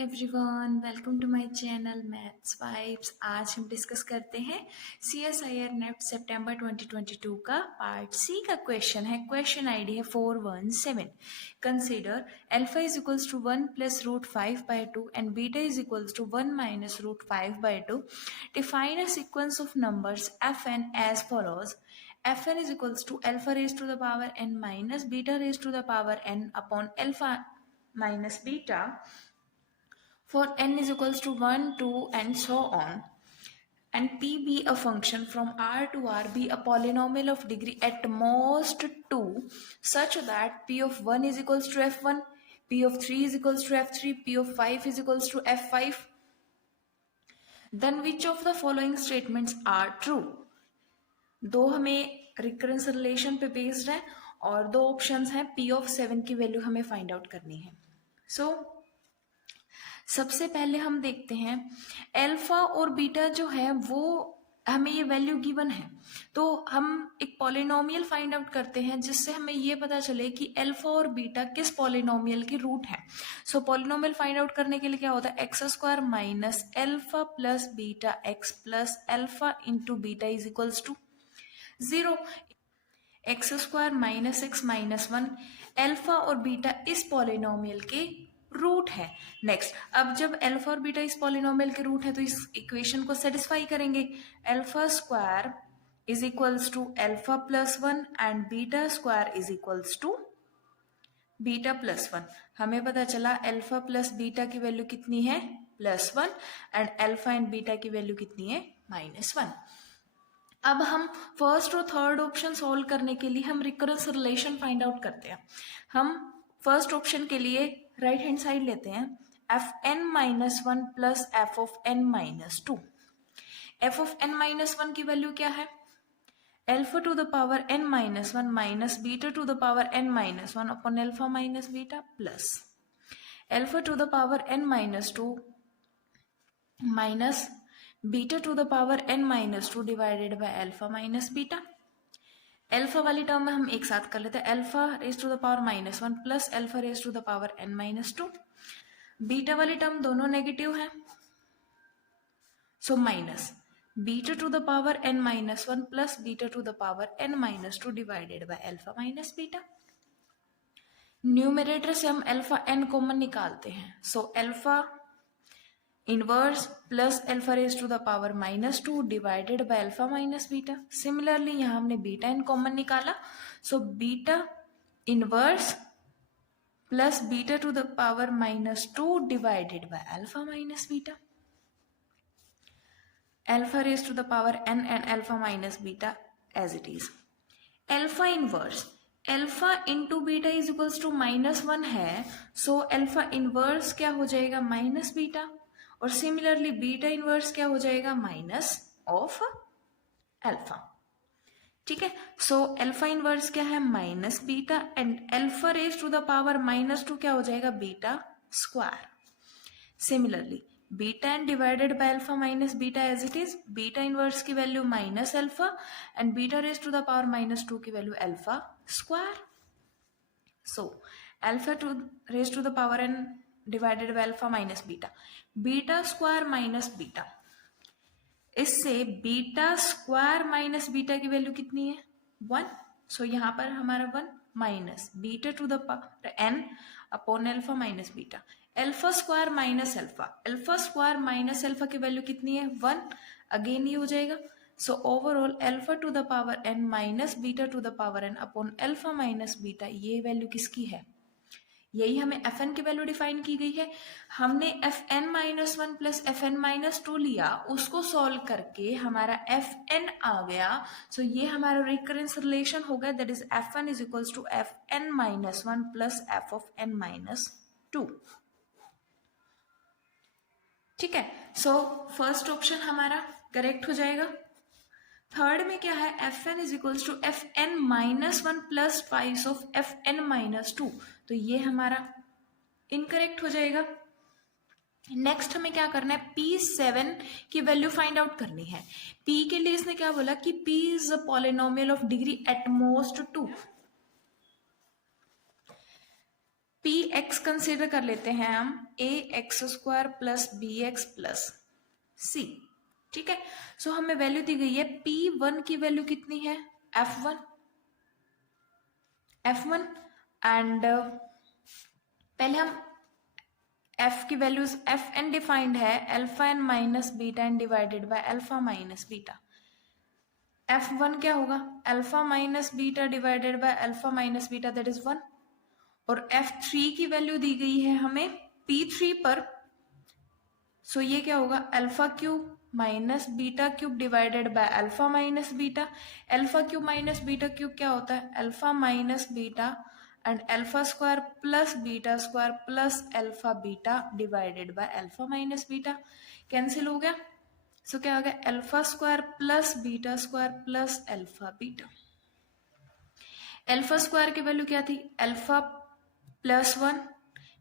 Everyone, welcome to my channel maths vibes. आज हम discuss करते हैं CSIR नेट सितंबर 2022 का पार्ट सी का क्वेश्चन है। क्वेश्चन आईडी है 417। Consider alpha is equals to 1 plus root 5/2 and beta is equals to 1 minus root 5/2। Define a sequence of numbers fn as follows. fn is equals to alpha raised to the power n minus beta raised to the power n upon alpha minus beta for n is equals to 1, 2 and so on, and p be a function from R to R, be a polynomial of degree at most 2 such that p of 1 is equals to f1, p of 3 is equals to f3, p of 5 is equals to f5, then which of the following statements are true। दो हमें recurrence relation पे based है और दो options हैं, p of 7 की value हमें find out करनी है। सबसे पहले हम देखते हैं अल्फा और बीटा जो है वो हमें ये वैल्यू गिवन है, तो हम एक पॉलिनोमियल फाइंड आउट करते हैं जिससे हमें ये पता चले कि अल्फा और बीटा किस पॉलिनोमियल की रूट है। सो पॉलिनोमियल फाइंड आउट करने के लिए क्या होता है, X square minus alpha plus beta X plus alpha into beta is equals to 0। X square minus X minus 1 alpha और बीटा इस पॉलिनोमियल के रूट है। नेक्स्ट, अब जब अल्फा और बीटा इस पॉलिनोमियल के रूट है तो इस इक्वेशन को सेटिस्फाई करेंगे। Alpha square is equals to alpha plus 1 and beta square is equals to beta plus 1। हमें पता चला अल्फा प्लस बीटा की वैल्यू कितनी है, +1, एंड अल्फा एंड बीटा की वैल्यू कितनी है, -1। अब हम फर्स्ट और थर्ड ऑप्शन सॉल्व करने के लिए हम रिकरेंस रिलेशन फाइंड आउट करते हैं। हम फर्स्ट ऑप्शन के लिए राइट हैंड साइड लेते हैं, fn-1 plus f of n-2। f of n-1 की वैल्यू क्या है, alpha to the power n-1 minus beta to the power n-1 upon alpha minus beta plus alpha to the power n-2 minus beta to the power n-2 divided by alpha minus beta. Alpha वाली term में हम एक साथ कर लेते हैं, alpha raise to the power -1 plus alpha raise to the power n-2। Beta वाली term दोनों नेगेटिव है, so minus beta to the power n-1 plus beta to the power n-2 divided by alpha minus beta. Numerator से हम alpha n common निकालते हैं, so alpha inverse plus alpha raise to the power -2 divided by alpha minus beta. Similarly यहां हमने beta n common निकाला, so beta inverse plus beta to the power -2 divided by alpha minus beta. Alpha raise to the power n and alpha minus beta as it is. Alpha inverse alpha into beta is equals to -1 है, so alpha inverse क्या हो जाएगा, minus beta, और similarly beta inverse क्या हो जाएगा, minus of alpha. ठीक है, सो अल्फा इनवर्स क्या है, minus beta, and alpha raise to the power -2 क्या हो जाएगा, beta square. Similarly beta and divided by alpha minus beta as it is. Beta inverse की value minus alpha and beta raise to the power -2 की value alpha square. So alpha to raise to the power n divided by alpha minus beta, beta square minus beta. इससे beta square minus beta की value कितनी है, 1, सो यहां पर हमारा 1 minus beta to the power n upon alpha minus beta. Alpha square minus alpha, alpha square minus alpha की value कितनी है, 1, अगेन ये हो जाएगा, so overall alpha to the power n minus beta to the power n upon alpha minus beta, ये value किसकी है, यही हमें fn की वैल्यू डिफाइन की गई है। हमने fn-1 प्लस fn-2 लिया, उसको सॉल्व करके हमारा fn आ गया, सो ये हमारा रिकरेंस रिलेशन हो गया, that is fn is equals to fn-1 plus f of n-2। ठीक है, सो फर्स्ट ऑप्शन हमारा करेक्ट हो जाएगा। थर्ड में क्या है, fn is equals to fn-1 plus 5 of fn-2, तो ये हमारा इनकरेक्ट हो जाएगा। नेक्स्ट हमें क्या करना है, P7 की वैल्यू फाइंड आउट करनी है। P के लिए इसने क्या बोला कि P is a polynomial of degree at most 2। P x consider कर लेते हैं हम a x square plus b x plus c, ठीक है। सो हमें वैल्यू दी गई है P1 की वैल्यू कितनी है F1 एंड पहले हम f की वैल्यूज एफ एन डिफाइंड है alpha n minus beta n divided by alpha minus beta. F1 क्या होगा alpha minus beta divided by alpha minus beta that is 1, और F3 की वैल्यू दी गई है हमें P3 पर, सो ये क्या होगा alpha cube minus beta cube divided by alpha minus beta. Alpha cube minus beta cube क्या होता है alpha minus beta and alpha square plus beta square plus alpha beta divided by alpha minus beta, cancel हो गया। सो क्या हो गया alpha square plus beta square plus alpha beta. Alpha square की value क्या थी अल्फा प्लस 1,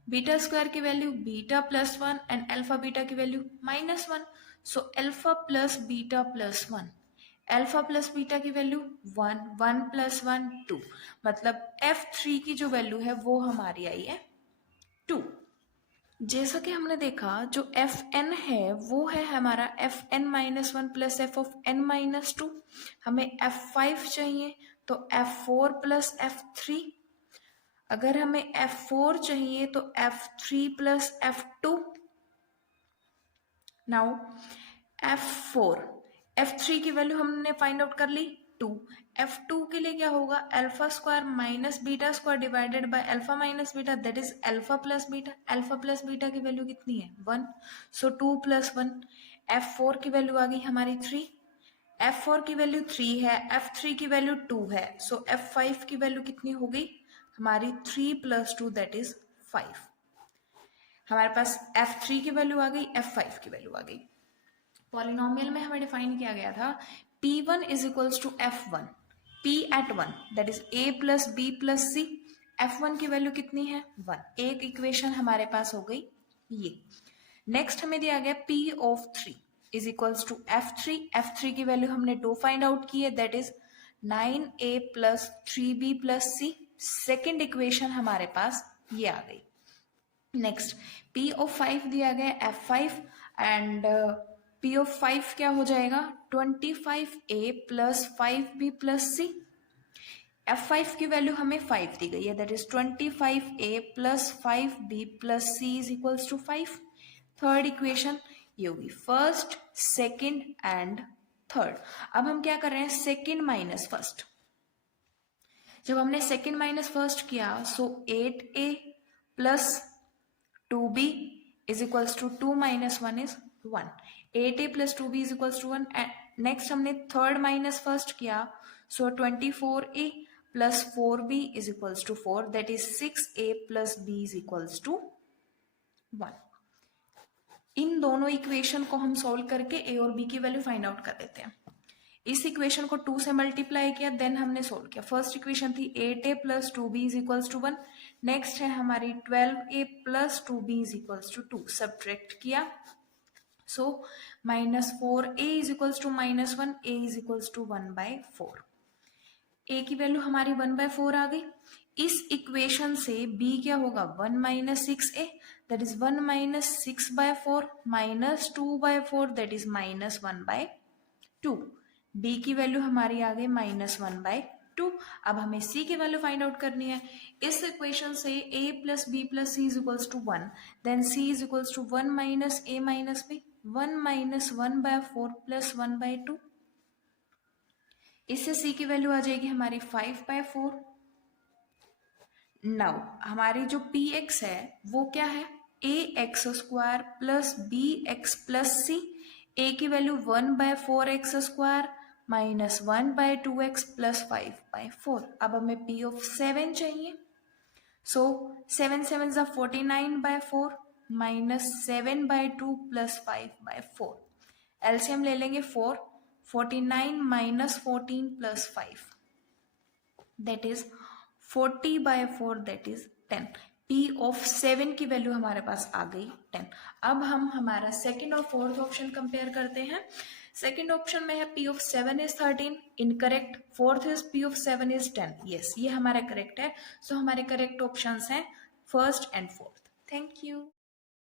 बीटा स्क्वायर की value beta plus 1 and alpha beta की value -1। So alpha plus beta plus 1, alpha plus beta की वैल्यू 1, 1 प्लस 1 2, मतलब F3 की जो value है वो हमारी आई है 2। जैसा कि हमने देखा जो Fn है वो है हमारा Fn minus 1 plus F of n minus 2। हमें F5 चाहिए तो F4 प्लस F3, अगर हमें F4 चाहिए तो F3 plus F2। Now F4 F3 की वैल्यू हमने फाइंड आउट कर ली 2, F2 के लिए क्या होगा alpha square minus beta square divided by alpha minus beta that is alpha plus beta. Alpha plus beta की वैल्यू कितनी है 1, सो 2 प्लस 1। F4 की वैल्यू आ गई हमारी 3, F4 की वैल्यू 3 है, F3 की वैल्यू 2 है, सो F5 की वैल्यू कितनी हो गई हमारी 3 प्लस 2 दैट इज 5। हमारे पास F3 की वैल्यू आ गई, F5 की वैल्यू आ गई। पॉलिनोमियल में हमें डिफाइन किया गया था P1 is equals to F1, P at 1 that is A plus B plus C। F1 की वैल्यू कितनी है 1, एक इक्वेशन हमारे पास हो गई ये। नेक्स्ट हमें दिया गया P of 3 is equals to F3, F3 की वैल्यू हमने 2 फाइंड आउट की है that is 9A plus 3B plus C। Second equation हमारे पास ये आ गई। नेक्स्ट P ऑफ 5 दिया गया F5 एंड P ऑफ 5 क्या हो जाएगा 25A plus 5B plus C। F5 की वैल्यू हमें 5 दी गई है that is 25A plus 5B plus C is equals to 5। Third equation ये होगी फर्स्ट सेकेंड एंड थर्ड। अब हम क्या कर रहे हैं सेकेंड माइनस फर्स्ट। जब हमने सेकेंड माइनस फर्स्ट किया सो 8A plus 2B is equals to 2 minus 1 is 1, 8A plus 2B is equals to 1। Next हमने थर्ड माइनस फर्स्ट किया सो 24A plus 4B is equals to 4 that is 6A plus B is equals to 1। इन दोनों equation को हम solve करके A और B की value find out कर देते हैं। इस इक्वेशन को 2 से मल्टीप्लाई किया देन हमने सोल्व किया। फर्स्ट इक्वेशन थी 8A plus 2B is equals to 1। Next है हमारी 12A plus 2B is equals to 2, subtract किया so -4A is equals to -1, A is equals to 1/4। A की वैल्यू हमारी 1/4 आ गई। इस इक्वेशन से B क्या होगा 1 minus 6A that is 1 minus 6/4 minus 2/4 that is -1/2। B की वैल्यू हमारी आ गई -1/2। अब हमें C की वैल्यू फाइंड आउट करनी है। इस इक्वेशन से A plus B plus C is equals to 1 then C is equals to 1 minus A minus B, 1 minus 1/4 plus 1/2। इससे C की वैल्यू आ जाएगी हमारी 5/4। नाउ हमारी जो Px है वो क्या है ax square plus bx plus c। A की value 1/4x square minus 1/2x plus 5/4। अब हमें P ऑफ 7 चाहिए सो 7 7 जा 49/4 माइनस 7/2 प्लस 5/4। एलसीएम ले लेंगे 4, 49 minus 14 plus 5 that is 40/4 that is 10। P of 7 की वैल्यू हमारे पास आ गई 10। अब हम हमारा सेकंड और फोर्थ ऑप्शन कंपेयर करते हैं। सेकंड ऑप्शन में है P of 7 is 13, incorrect. Fourth is P of 7 is 10, yes ये हमारा करेक्ट है। सो हमारे करेक्ट ऑप्शंस हैं first and fourth. Thank you.